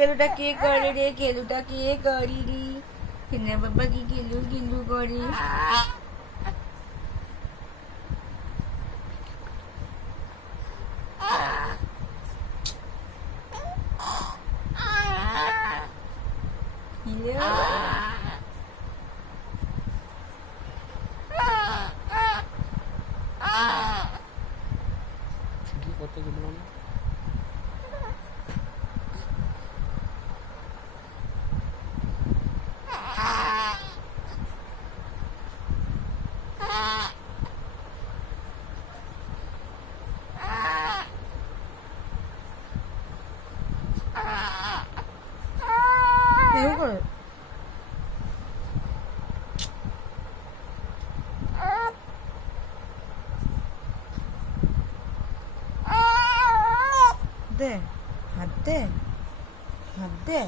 গেলুটা কে করে রে? গেলুটা কে করি রে? হেনা বাবা কি গেলু গেলু করে? কত গেল দে হাত দে হাত দে